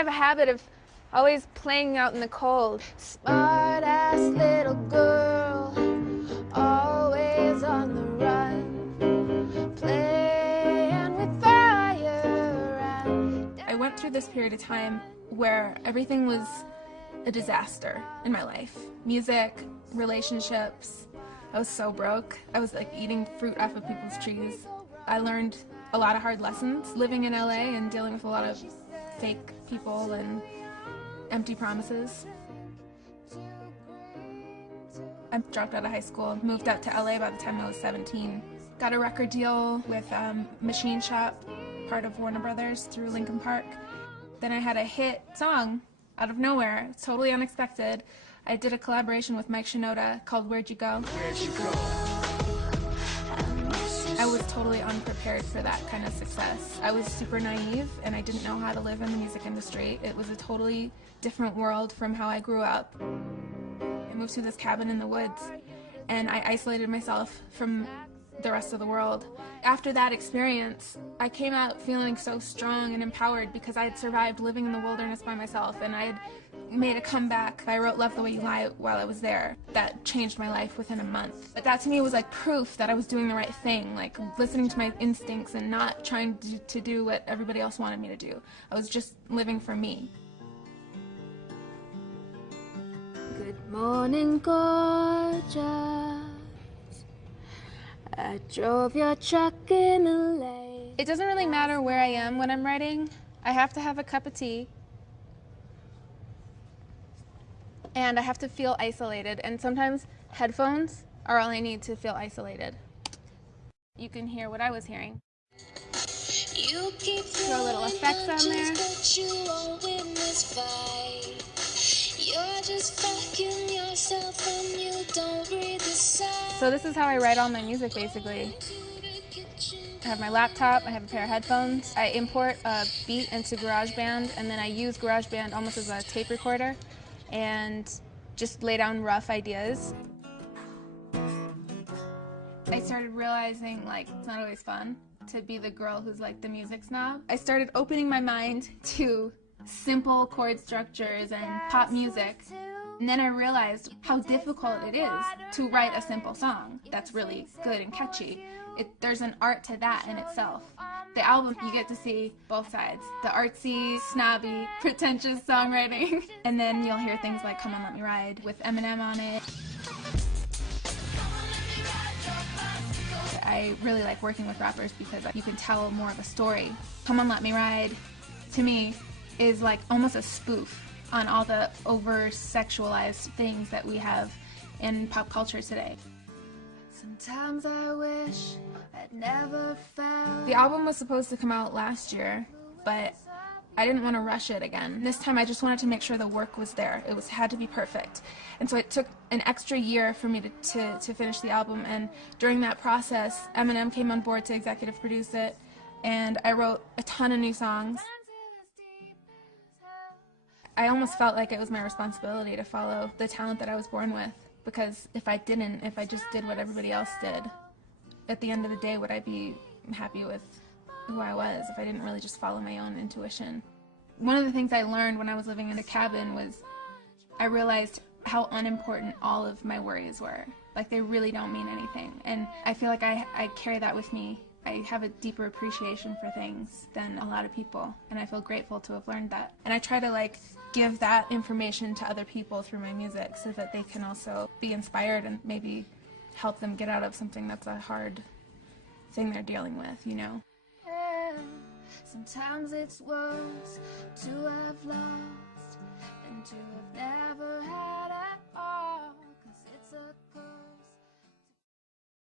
have a habit of always playing out in the cold. Smart-ass little girl, always on the run, playing with fire. I went through this period of time where everything was a disaster in my life. Music, relationships. I was so broke. I was like eating fruit off of people's trees. I learned a lot of hard lessons living in LA and dealing with a lot of fake people and empty promises. I dropped out of high school, moved out to LA by the time I was 17. Got a record deal with Machine Shop, part of Warner Brothers, through Linkin Park. Then I had a hit song out of nowhere, totally unexpected. I did a collaboration with Mike Shinoda called Where'd You Go? Where'd you go? I was totally unprepared for that kind of success. I was super naive and I didn't know how to live in the music industry. It was a totally different world from how I grew up. I moved to this cabin in the woods and I isolated myself from the rest of the world. After that experience, I came out feeling so strong and empowered because I had survived living in the wilderness by myself and I had made a comeback. I wrote Love the Way You Lie while I was there. That changed my life within a month. But that to me was like proof that I was doing the right thing, like listening to my instincts and not trying to do what everybody else wanted me to do. I was just living for me. Good morning, gorgeous. I drove your truck in LA. It doesn't really matter where I am when I'm writing. I have to have a cup of tea. And I have to feel isolated, and sometimes headphones are all I need to feel isolated. You can hear what I was hearing. Throw little effects on there. So this is how I write all my music, basically. I have my laptop, I have a pair of headphones. I import a beat into GarageBand, and then I use GarageBand almost as a tape recorder and just lay down rough ideas. I started realizing, like, it's not always fun to be the girl who's like the music snob. I started opening my mind to simple chord structures and pop music. And then I realized how difficult it is to write a simple song that's really good and catchy. There's an art to that in itself. The album, you get to see both sides. The artsy, snobby, pretentious songwriting. And then you'll hear things like Come On Let Me Ride with Eminem on it. I really like working with rappers because you can tell more of a story. Come On Let Me Ride, to me, is like almost a spoof on all the over-sexualized things that we have in pop culture today. Sometimes I wish I'd never found. The album was supposed to come out last year, but I didn't want to rush it again. This time I just wanted to make sure the work was there. It had to be perfect. And so it took an extra year for me to finish the album, and during that process, Eminem came on board to executive produce it, and I wrote a ton of new songs. I almost felt like it was my responsibility to follow the talent that I was born with. Because if I just did what everybody else did, at the end of the day, would I be happy with who I was if I didn't really just follow my own intuition? One of the things I learned when I was living in a cabin was I realized how unimportant all of my worries were. Like, they really don't mean anything. And I feel like I carry that with me. I have a deeper appreciation for things than a lot of people, and I feel grateful to have learned that. And I try to, like, give that information to other people through my music so that they can also be inspired and maybe help them get out of something that's a hard thing they're dealing with, you know? Sometimes it's worse to have lost